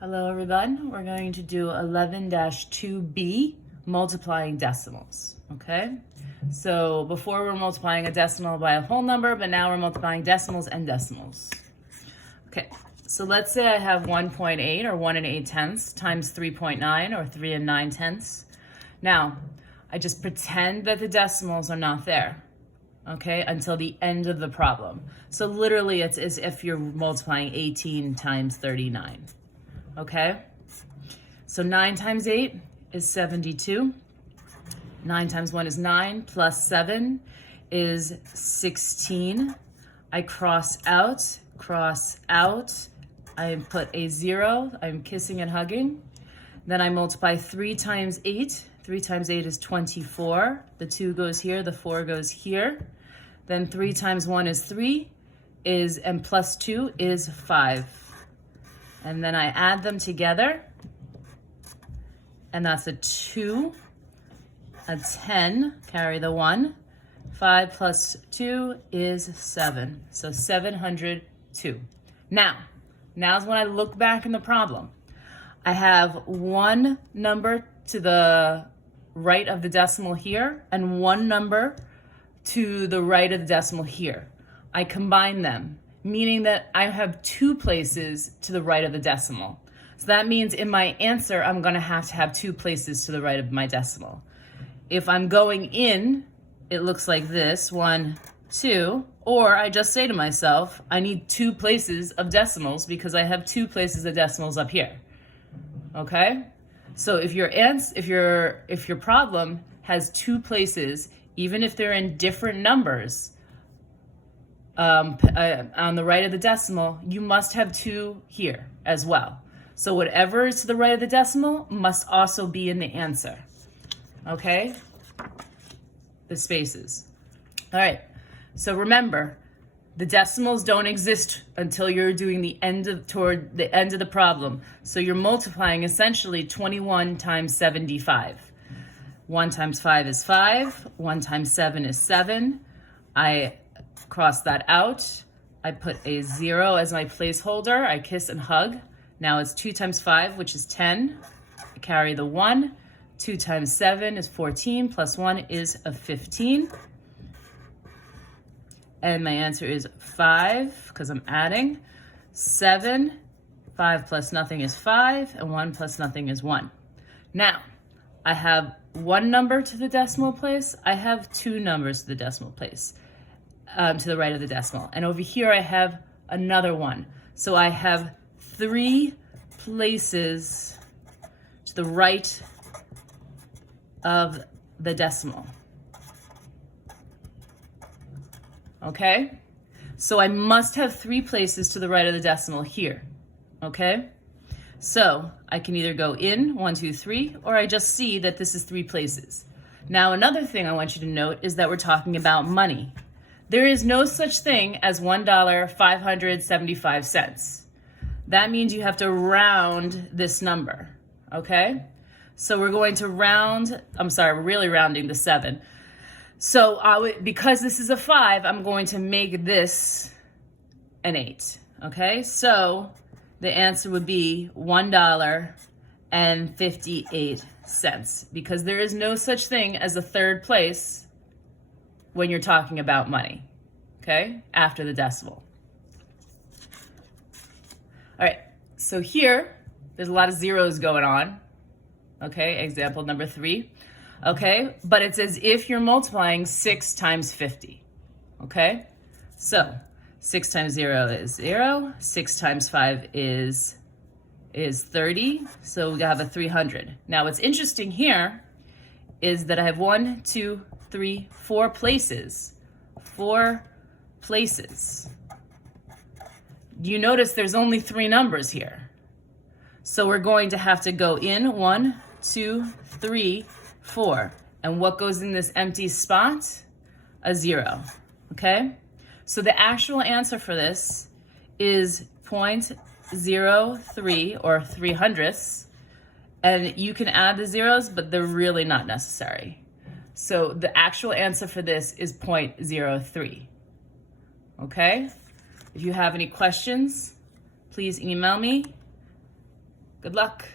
Hello everyone, we're going to do 11-2b, multiplying decimals, okay? So before we were multiplying a decimal by a whole number, but now we're multiplying decimals and decimals. Okay, so let's say I have 1.8 or 1 8/10 times 3.9 or 3 9/10. Now, I just pretend that the decimals are not there, okay, until the end of the problem. So literally it's as if you're multiplying 18 times 39. Okay, so 9 times 8 is 72. 9 times 1 is 9, plus 7 is 16. I cross out, I put a 0, I'm kissing and hugging. Then I multiply 3 times 8. 3 times 8 is 24. The 2 goes here, the 4 goes here. Then 3 times 1 is 3, and plus 2 is 5. And then I add them together, and that's a 2, a 10, carry the 1. 5 plus 2 is 7, so 702. Now's when I look back in the problem. I have one number to the right of the decimal here, and one number to the right of the decimal here. I combine them, meaning that I have 2 places to the right of the decimal. So that means in my answer, I'm gonna have to have 2 places to the right of my decimal. If I'm going in, it looks like this, 1, 2, or I just say to myself, I need 2 places of decimals because I have 2 places of decimals up here, okay? So if your problem has 2 places, even if they're in different numbers, on the right of the decimal, you must have 2 here as well. So whatever is to the right of the decimal must also be in the answer, okay? The spaces. All right, so remember, the decimals don't exist until you're doing toward the end of the problem. So you're multiplying essentially 21 times 75. 1 times 5 is 5, 1 times 7 is 7. I cross that out. I put a 0 as my placeholder. I kiss and hug. Now it's 2 times 5, which is 10. I carry the 1. 2 times 7 is 14, plus 1 is a 15. And my answer is 5, because I'm adding. 7, 5 plus nothing is 5, and 1 plus nothing is 1. Now, I have 1 number to the decimal place. I have 2 numbers to the decimal place. To the right of the decimal. And over here I have another 1. So I have 3 places to the right of the decimal. Okay? So I must have 3 places to the right of the decimal here. Okay? So I can either go in, 1, 2, 3, or I just see that this is 3 places. Now another thing I want you to note is that we're talking about money. There is no such thing as $1.575. That means you have to round this number, okay? So we're going to round, we're really rounding the 7. So because this is a 5, I'm going to make this an 8, okay? So the answer would be $1.58, because there is no such thing as a third place when you're talking about money, okay, after the decimal. All right, so here, there's a lot of zeros going on, okay, example number 3, okay, but it's as if you're multiplying 6 times 50, okay? So 6 times 0 is 0, 6 times 5 is 30, so we have a 300. Now what's interesting here is that I have 1, 2, 3, 4 places. 4 places. You notice there's only 3 numbers here. So we're going to have to go in 1, 2, 3, 4. And what goes in this empty spot? A 0. Okay? So the actual answer for this is 0.03 or 300ths. And you can add the zeros, but they're really not necessary. So the actual answer for this is 0.03. Okay? If you have any questions, please email me Good luck.